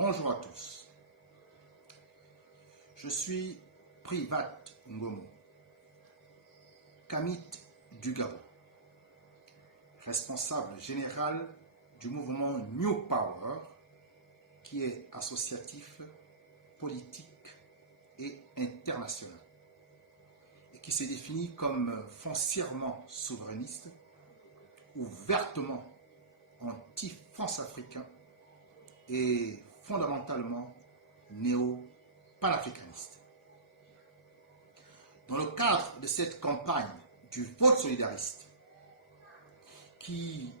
Bonjour à tous. Je suis Privat Ngomo, Kamit du Gabon, responsable général du mouvement New Power, qui est associatif, politique et international, et qui se définit comme foncièrement souverainiste, ouvertement anti-France-africain et fondamentalement néo-panafricaniste. Dans le cadre de cette campagne du vote solidariste qui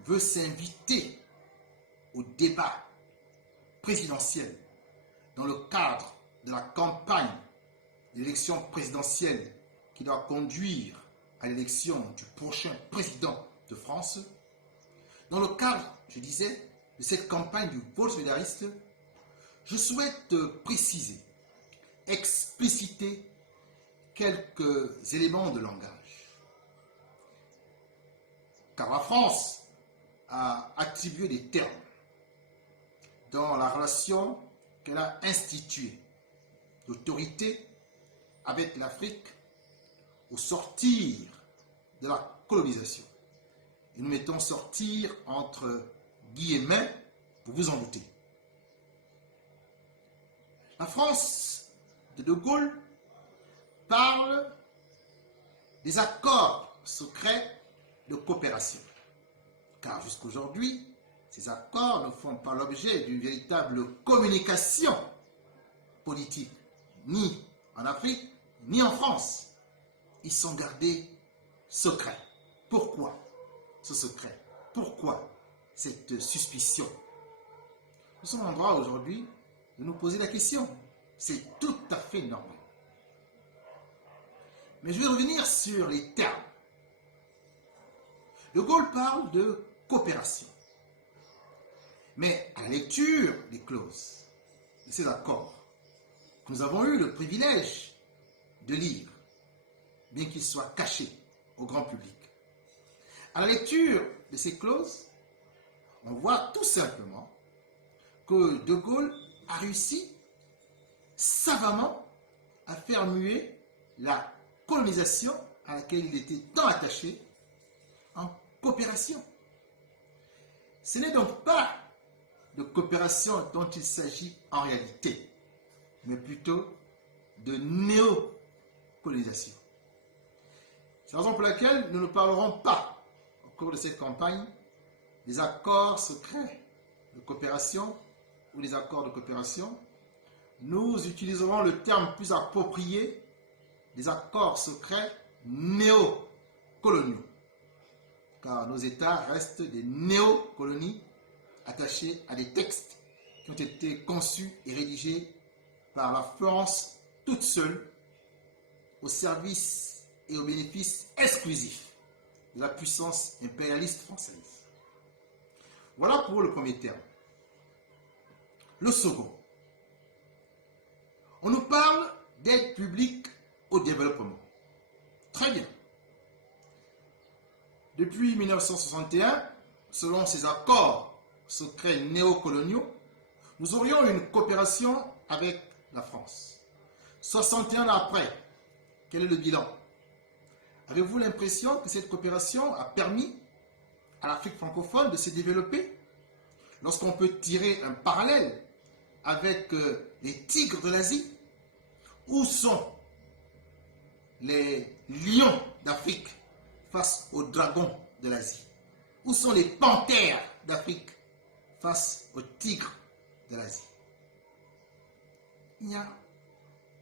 veut s'inviter au débat présidentiel dans le cadre de la campagne de l'élection présidentielle qui doit conduire à l'élection du prochain président de France, dans le cadre, je disais, de cette campagne du vote solidariste, je souhaite préciser, expliciter quelques éléments de langage. Car la France a attribué des termes dans la relation qu'elle a instituée d'autorité avec l'Afrique au sortir de la colonisation. Et nous mettons sortir entre guillemets pour vous en douter. La France de Gaulle parle des accords secrets de coopération. Car jusqu'aujourd'hui, ces accords ne font pas l'objet d'une véritable communication politique, ni en Afrique, ni en France. Ils sont gardés secrets. Pourquoi ce secret? Pourquoi cette suspicion? Nous sommes en droit aujourd'hui de nous poser la question. C'est tout à fait normal. Mais je vais revenir sur les termes. De Gaulle parle de coopération. Mais à la lecture des clauses de ces accords, que nous avons eu le privilège de lire, bien qu'ils soient cachés au grand public, à la lecture de ces clauses, on voit tout simplement que De Gaulle a réussi savamment à faire muer la colonisation à laquelle il était tant attaché en coopération. Ce n'est donc pas de coopération dont il s'agit en réalité, mais plutôt de néocolonisation. C'est la raison pour laquelle nous ne parlerons pas au cours de cette campagne des accords secrets de coopération ou des accords de coopération. Nous utiliserons le terme plus approprié des accords secrets néocoloniaux, car nos États restent des néocolonies attachés à des textes qui ont été conçus et rédigés par la France toute seule au service et au bénéfice exclusif de la puissance impérialiste française. Voilà pour le premier terme. Le second. On nous parle d'aide publique au développement. Très bien. Depuis 1961, selon ces accords secrets néocoloniaux, nous aurions une coopération avec la France. 61 ans après, quel est le bilan? Avez-vous l'impression que cette coopération a permis à l'Afrique francophone de se développer? Lorsqu'on peut tirer un parallèle avec les tigres de l'Asie, où sont les lions d'Afrique face aux dragons de l'Asie? Où sont les panthères d'Afrique face aux tigres de l'Asie? Il n'y a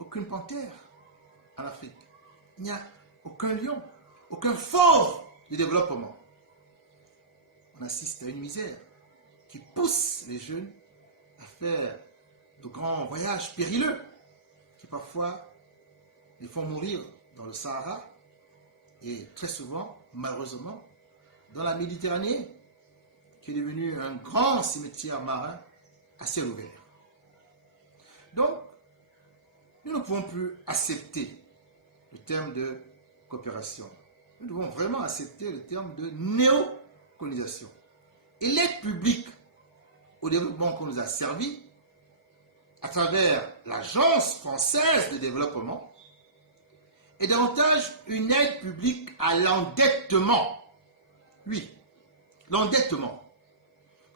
aucune panthère en Afrique. Il n'y a aucun lion, aucun fauve de développement. On assiste à une misère qui pousse les jeunes à faire de grands voyages périlleux qui parfois les font mourir dans le Sahara et très souvent, malheureusement, dans la Méditerranée qui est devenue un grand cimetière marin à ciel ouvert. Donc, nous ne pouvons plus accepter le terme de coopération. Nous devons vraiment accepter le terme de néocolonisation. Et l'aide publique au développement qu'on nous a servi, à travers l'Agence française de développement, est davantage une aide publique à l'endettement. Oui, l'endettement.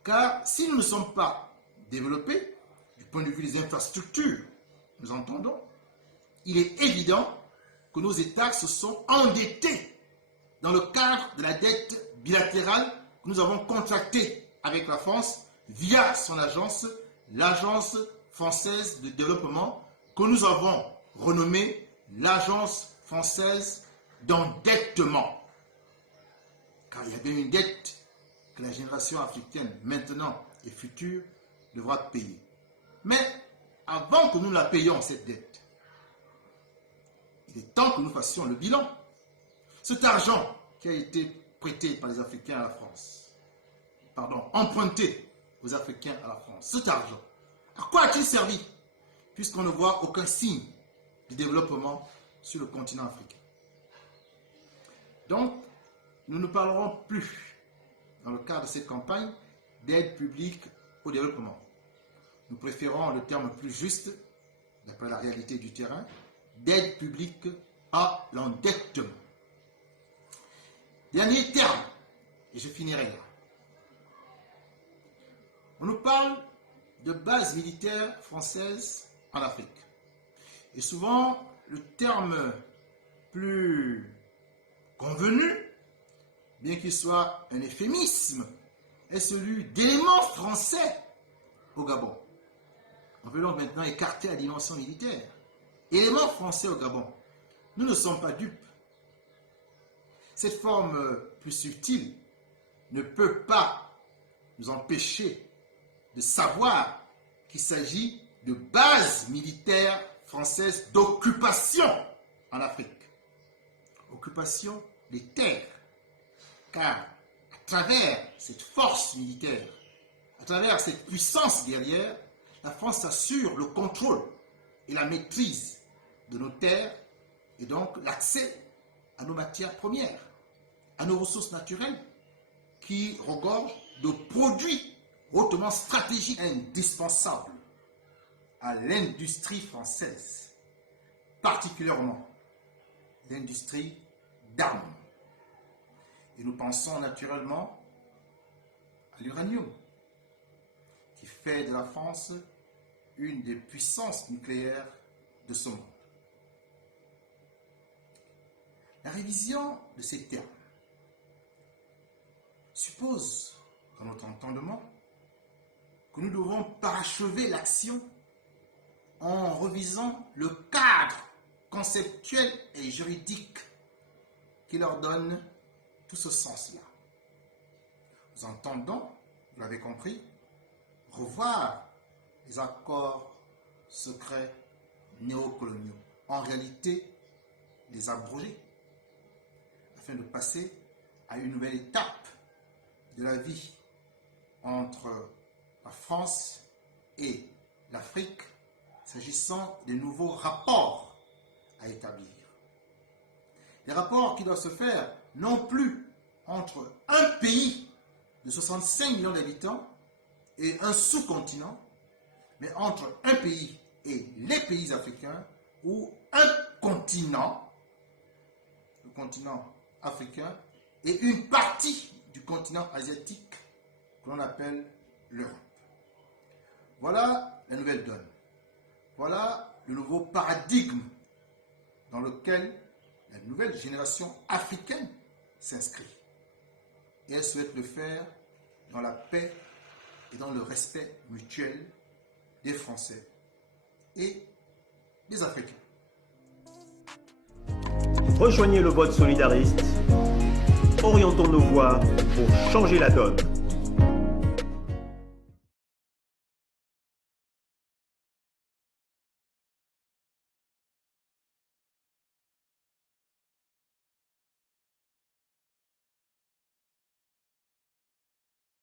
Car si nous ne sommes pas développés, du point de vue des infrastructures, nous entendons, il est évident que nos États se sont endettés dans le cadre de la dette bilatérale que nous avons contractée avec la France via son agence, l'Agence française de développement, que nous avons renommée l'Agence française d'endettement. Car il y a bien une dette que la génération africaine, maintenant et future, devra payer. Mais avant que nous la payions, cette dette, il est temps que nous fassions le bilan. Cet argent qui a été prêté par les Africains à la France, emprunté aux Africains à la France, cet argent, à quoi a-t-il servi? Puisqu'on ne voit aucun signe de développement sur le continent africain. Donc, nous ne parlerons plus, dans le cadre de cette campagne, d'aide publique au développement. Nous préférons le terme plus juste, d'après la réalité du terrain, d'aide publique à l'endettement. Dernier terme, et je finirai là. On nous parle de bases militaires françaises en Afrique. Et souvent, le terme plus convenu, bien qu'il soit un euphémisme, est celui d'éléments français au Gabon. On veut donc maintenant écarter la dimension militaire. Éléments français au Gabon. Nous ne sommes pas dupes. Cette forme plus subtile ne peut pas nous empêcher de savoir qu'il s'agit de bases militaires françaises d'occupation en Afrique. Occupation des terres. Car à travers cette force militaire, à travers cette puissance guerrière, la France assure le contrôle et la maîtrise de nos terres et donc l'accès à nos matières premières, à nos ressources naturelles qui regorgent de produits hautement stratégiques indispensables à l'industrie française, particulièrement l'industrie d'armes. Et nous pensons naturellement à l'uranium, qui fait de la France une des puissances nucléaires de ce monde. La révision de ces termes suppose, dans notre entendement, que nous devons parachever l'action en revisant le cadre conceptuel et juridique qui leur donne tout ce sens-là. Nous entendons, vous l'avez compris, revoir les accords secrets néocoloniaux. En réalité, les abroger afin de passer à une nouvelle étape de la vie entre la France et l'Afrique, s'agissant des nouveaux rapports à établir. Des rapports qui doivent se faire non plus entre un pays de 65 millions d'habitants et un sous-continent, mais entre un pays et les pays africains, ou un continent, le continent africain, et une partie du continent asiatique que l'on appelle l'Europe. Voilà la nouvelle donne. Voilà le nouveau paradigme dans lequel la nouvelle génération africaine s'inscrit. Et elle souhaite le faire dans la paix et dans le respect mutuel des Français et des Africains. Rejoignez le vote solidariste. Orientons nos voix pour changer la donne.